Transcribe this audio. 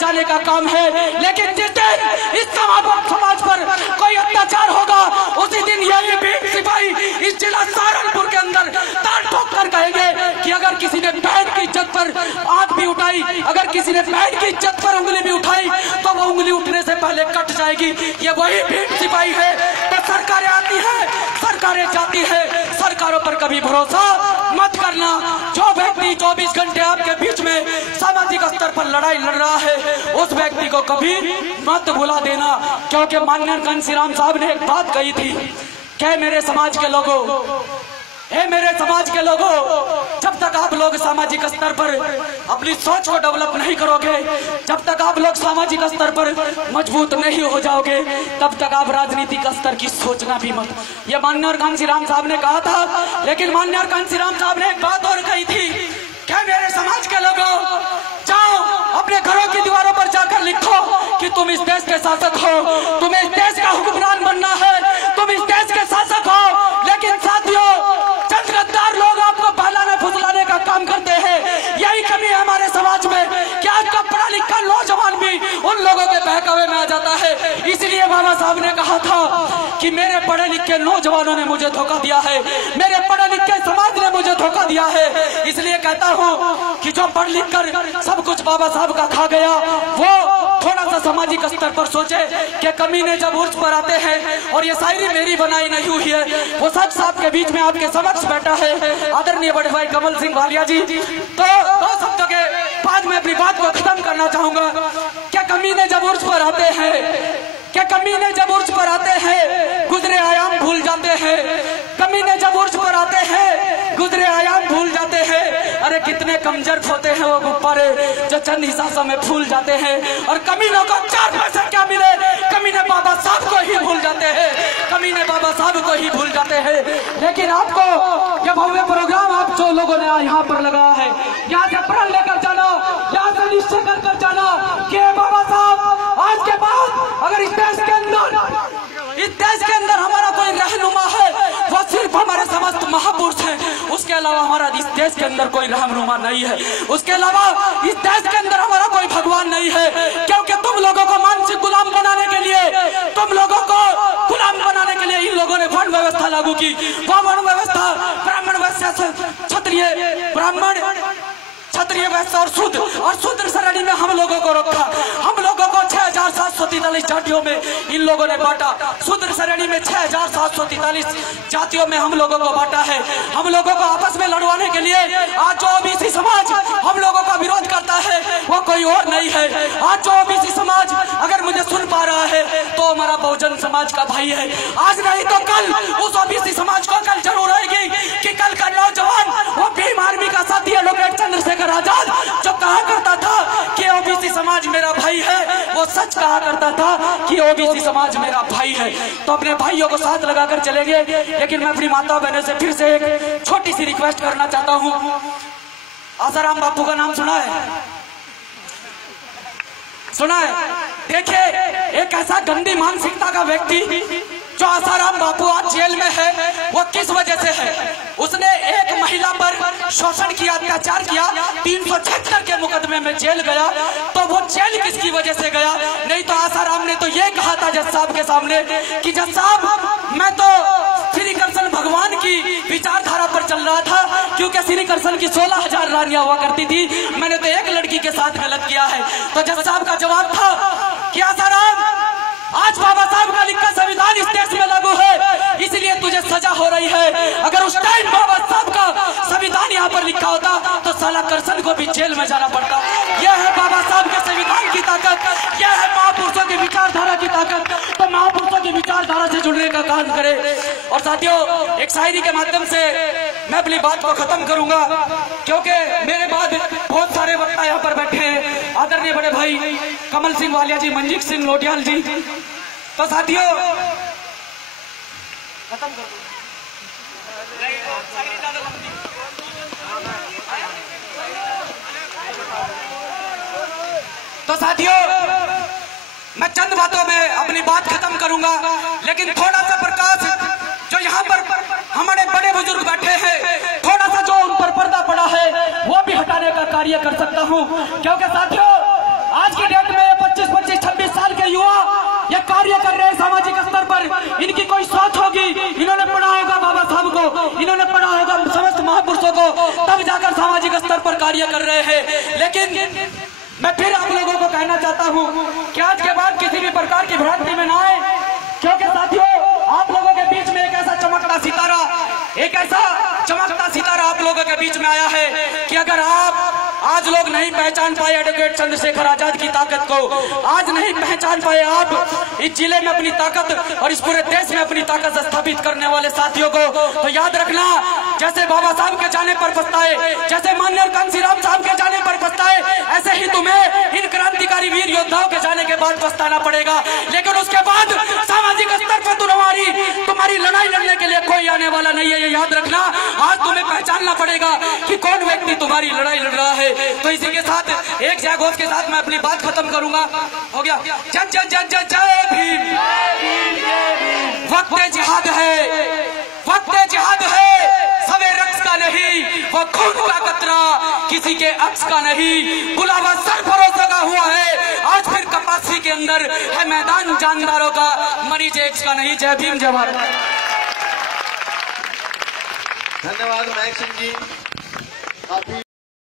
जाने का काम है। लेकिन जिस दिन इस समाज पर कोई अत्याचार होगा उसी दिन यही भीम सिपाही इस जिला सहारनपुर के अंदर ताल ठोक कर कहेंगे कि अगर किसी ने बहन की इज्जत पर आंख भी उठाई, अगर किसी ने बहन की इज्जत पर उंगली भी उठाई तो वो उंगली उठने से पहले कट जाएगी। ये वही भीम सिपाही है। तो सरकारें आती है, सरकारें जाती है, सरकारों पर कभी भरोसा मत करना। जो व्यक्ति 24 घंटे आपके बीच में सामाजिक स्तर पर लड़ाई लड़ रहा है उस व्यक्ति को कभी मत भुला देना। क्योंकि माननीय घनश्याम साहब ने एक बात कही थी कि मेरे समाज के लोगों, मेरे समाज के लोगों, जब तक आप लोग सामाजिक स्तर पर अपनी सोच को डेवलप नहीं करोगे, जब तक आप लोग सामाजिक स्तर पर मजबूत नहीं हो जाओगे, तब तक आप राजनीतिक स्तर की सोचना भी मत। ये माननीय घनश्याम साहब ने कहा था। लेकिन माननीय घनश्याम साहब ने एक बात और कही थी कि मेरे समाज के लोगों, जाओ अपने घरों की दीवारों पर जाकर लिखो कि तुम इस देश के शासक हो, तुम्हें इस देश का हुक्मरान बनना है, तुम इस देश के शासक हो। लेकिन साथियों, चंद गद्दार लोग आपको बहलाने फुसलाने का काम करते हैं। यही कमी है हमारे समाज में कि आज का पढ़ा लिखा नौजवान भी उन लोगों के बहकावे में आ जाता है। इसलिए बाबा साहब ने कहा था कि मेरे पढ़े लिखे नौजवानों ने मुझे धोखा दिया है, मेरे पढ़े लिखे समाज ने मुझे धोखा दिया है। इसलिए कहता हूँ कि जो पढ़ लिख कर सब कुछ बाबा साहब का खा गया वो थोड़ा सा सामाजिक स्तर पर सोचे कि कमीने जब उर्स पर आते हैं, और ये शायरी मेरी बनाई नहीं हुई है, वो सच साहब के बीच में आपके समक्ष बैठा है आदरणीय बड़े भाई कमल सिंह वालिया जी। तो दो शब्दों के बाद मैं अपनी बात को खत्म करना चाहूंगा। क्या कमीने जब उर्स पर आते हैं, क्या कमीने जब उर्स पर आते हैं गुजरे आयाम भूल जाते हैं, कमीने जब उर्स पर आते हैं गुजरे आयाम भूल जाते हैं। अरे कितने कमजोर होते हैं वो गुब्बारे जो चंद ही सांसों में फूल जाते हैं। और कमीनों को 4 पैसे क्या मिले, कमीने बाबा साहब को ही भूल जाते हैं, कमीने बाबा साहब को ही भूल जाते हैं। लेकिन आपको ये भव्य प्रोग्राम आप जो लोगों ने यहाँ पर लगाया है, यहाँ से प्रण लेकर जाना, यहाँ से निश्चय कर जाना कि बाबा साहब आज के बाद अगर इस देश के अंदर हमारा कोई रहनुमा है वो सिर्फ हमारे समस्त महापुरुष हैं। उसके अलावा हमारा इस देश के अंदर कोई रहनुमा नहीं है, उसके अलावा इस देश के अंदर हमारा कोई भगवान नहीं है। क्योंकि तुम लोगों को मानसिक गुलाम बनाने के लिए, तुम लोगों को गुलाम बनाने के लिए इन लोगों ने वर्ण व्यवस्था लागू की। वो वर्ण व्यवस्था ब्राह्मण वैश्य क्षत्रिय, ब्राह्मण क्षत्रिय वैश्य और शूद्र श्रेणी में हम लोगों को रखा। हम लोगों को 6743 जातियों में इन लोगों ने बांटा। शूद्र श्रेणी में 6743 जातियों में हम लोगों को बांटा है। हम लोगों को आपस में लड़वाने के लिए आज जो ओबीसी समाज हम लोगों का विरोध करता है वो कोई और नहीं है। आज जो ओबीसी समाज अगर मुझे सुन पा रहा है तो हमारा बहुजन समाज का भाई है। आज नहीं तो कल उस ओबीसी समाज को कल जरूर आएगी कि कल का नौजवान वो भीम आर्मी का साथी एडवोकेट चंद्रशेखर आजाद जो कहा करता था कि ओबीसी समाज मेरा भाई है, वो सच कहा करता था कि ओबीसी समाज मेरा भाई है। तो अपने भाइयों को साथ लगाकर चलेंगे। लेकिन मैं अपनी माता बहनों से फिर से एक छोटी सी रिक्वेस्ट करना चाहता हूँ। आसाराम बापू का नाम सुना है? सुना है? देखिए, एक ऐसा गंदी मानसिकता का व्यक्ति जो आसाराम बापू आज जेल में है वो किस वजह से है? उसने एक महिला पर शोषण किया, अत्याचार किया, 376 के मुकदमे में जेल गया। तो वो जेल किसकी वजह से गया? नहीं तो आसाराम ने तो ये कहा था जज साहब के सामने कि जज साहब मैं तो श्री कृष्ण भगवान की विचारधारा पर चल रहा था, क्योंकि श्री कृष्ण की 16,000 रानियां हुआ करती थी, मैंने तो एक लड़की के साथ गलत किया है। तो जज साहब का जवाब था कि आसाराम आज बाबा साहब का लिखा संविधान इस देश में लागू है, इसलिए तुझे सजा हो रही है। अगर उस टाइम बाबा साहब का संविधान यहाँ पर लिखा होता तो साला कृष्ण को भी जेल में जाना पड़ता। यह है बाबा साहब के संविधान की ताकत, यह है महापुरुषों की विचारधारा की ताकत। तो महापुरुषों की विचारधारा से जुड़ने का काम करे। और साथियों, एक शायरी के माध्यम से मैं अपनी बात को खत्म करूंगा, क्योंकि मेरे बाद बहुत सारे वक्ता यहाँ पर बैठे हैं। आदरणीय बड़े भाई कमल सिंह वालिया जी, मंजीत सिंह लोटियाल जी। तो साथियों, खत्म कर दो। तो साथियों, मैं चंद बातों में अपनी बात खत्म करूंगा, लेकिन थोड़ा सा प्रकाश जो यहाँ पर हमारे बड़े बुजुर्ग बैठे हैं, थोड़ा सा जो उन पर पर्दा पड़ा है वो भी हटाने का कार्य कर सकता हूँ। क्योंकि साथियों, आज की डेट में युवा ये कार्य कर रहे हैं सामाजिक स्तर पर, इनकी कोई सोच होगी, इन्होंने पढ़ा होगा बाबा साहब को, इन्होंने पढ़ा होगा समस्त महापुरुषों को, तब जाकर सामाजिक स्तर पर कार्य कर रहे हैं। लेकिन मैं फिर आप लोगों को कहना चाहता हूं कि आज के बाद किसी भी प्रकार की भ्रांति में ना आए, क्योंकि साथियों आप लोगों के बीच में एक ऐसा चमकता सितारा आप लोगों के बीच में आया है कि अगर आप आज लोग नहीं पहचान पाए एडवोकेट चंद्रशेखर आजाद की ताकत को, आज नहीं पहचान पाए आप इस जिले में अपनी ताकत और इस पूरे देश में अपनी ताकत स्थापित करने वाले साथियों को, तो याद रखना जैसे बाबा साहब के जाने पर पछताए, जैसे माननीय कांशीराम साहब के जाने पर पछताए, ऐसे ही तुम्हें इन क्रांतिकारी वीर योद्धाओं के जाने के बाद पछताना पड़ेगा। लेकिन उसके बाद सामाजिक स्तर पर तुम्हारी लड़ाई लड़ने के लिए कोई आने वाला नहीं है, ये याद रखना। आज तुम्हें पहचानना पड़ेगा कि कौन व्यक्ति तुम्हारी लड़ाई लड़ रहा है। तो इसी के साथ एक जय घोष के साथ मैं अपनी बात खत्म करूंगा। हो गया। जय जय जय जय जय भीम। वक्त जिहाद है, वक्त जिहाद है, सवे रक्स का नहीं, वो खून का कतरा किसी के अक्स का नहीं, गुलाबा सर भरोसा का हुआ है। आज फिर कपासी के अंदर है मैदान जानदारों का, मरीज एक्स का नहीं। जय भीम जय भारत। धन्यवाद नायक सिंह जी।